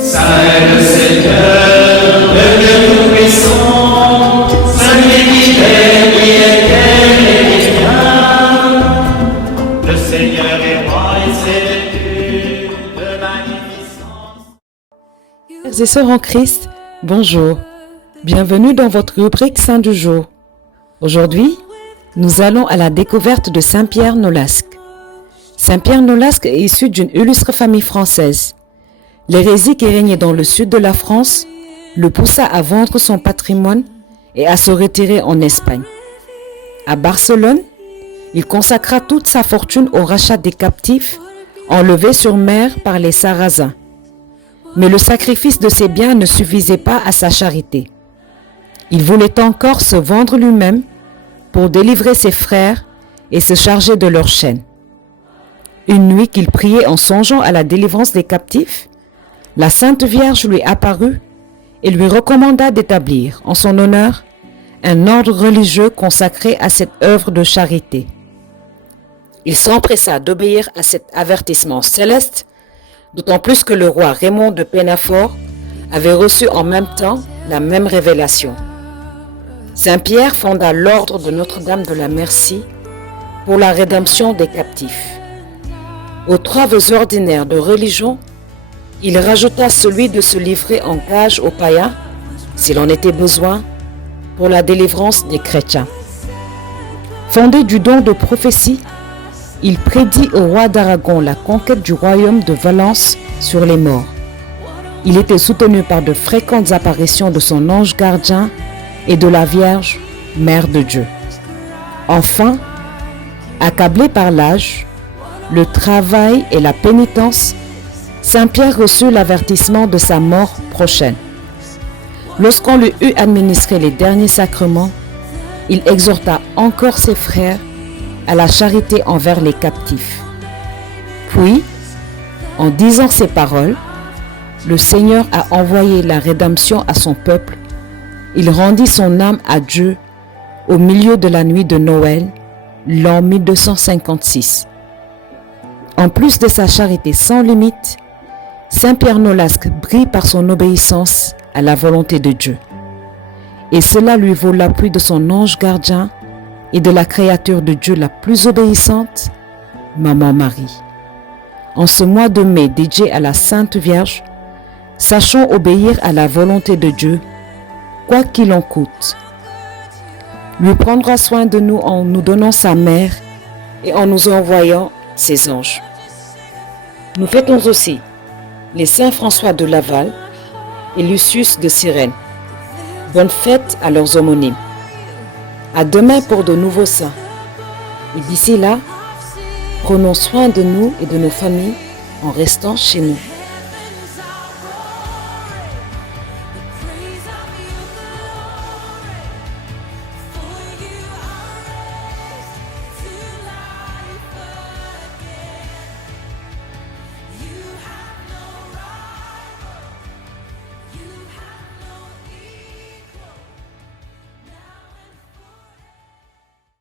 Saint est le Seigneur, le Dieu tout-puissant, Saint qui est, qui était et qui vient. Le Seigneur est roi et s'est vêtu de magnificence. Frères et sœurs en Christ, bonjour. Bienvenue dans votre rubrique Saint du jour. Aujourd'hui, nous allons à la découverte de Saint-Pierre Nolasque. Saint-Pierre Nolasque est issu d'une illustre famille française. L'hérésie qui régnait dans le sud de la France le poussa à vendre son patrimoine et à se retirer en Espagne. À Barcelone, il consacra toute sa fortune au rachat des captifs enlevés sur mer par les Sarrasins. Mais le sacrifice de ses biens ne suffisait pas à sa charité. Il voulait encore se vendre lui-même pour délivrer ses frères et se charger de leurs chaînes. Une nuit qu'il priait en songeant à la délivrance des captifs, la Sainte Vierge lui apparut et lui recommanda d'établir, en son honneur, un ordre religieux consacré à cette œuvre de charité. Il s'empressa d'obéir à cet avertissement céleste, d'autant plus que le roi Raymond de Penafort avait reçu en même temps la même révélation. Saint-Pierre fonda l'ordre de Notre-Dame de la Merci pour la rédemption des captifs. Aux 3 vœux ordinaires de religion, il rajouta celui de se livrer en gage aux païens, s'il en était besoin, pour la délivrance des chrétiens. Fondé du don de prophétie, il prédit au roi d'Aragon la conquête du royaume de Valence sur les morts. Il était soutenu par de fréquentes apparitions de son ange gardien et de la Vierge, Mère de Dieu. Enfin, accablé par l'âge, le travail et la pénitence, Saint-Pierre reçut l'avertissement de sa mort prochaine. Lorsqu'on lui eut administré les derniers sacrements, il exhorta encore ses frères à la charité envers les captifs. Puis, en disant ces paroles, le Seigneur a envoyé la rédemption à son peuple. Il rendit son âme à Dieu au milieu de la nuit de Noël, l'an 1256. En plus de sa charité sans limite, Saint-Pierre Nolasque brille par son obéissance à la volonté de Dieu. Et cela lui vaut l'appui de son ange gardien et de la créature de Dieu la plus obéissante, Maman Marie. En ce mois de mai dédié à la Sainte Vierge, sachons obéir à la volonté de Dieu, quoi qu'il en coûte. Lui prendra soin de nous en nous donnant sa mère et en nous envoyant ses anges. Nous fêtons aussi les saints François de Laval et Lucius de Cyrène. Bonne fête à leurs homonymes. À demain pour de nouveaux saints. Et d'ici là, prenons soin de nous et de nos familles en restant chez nous.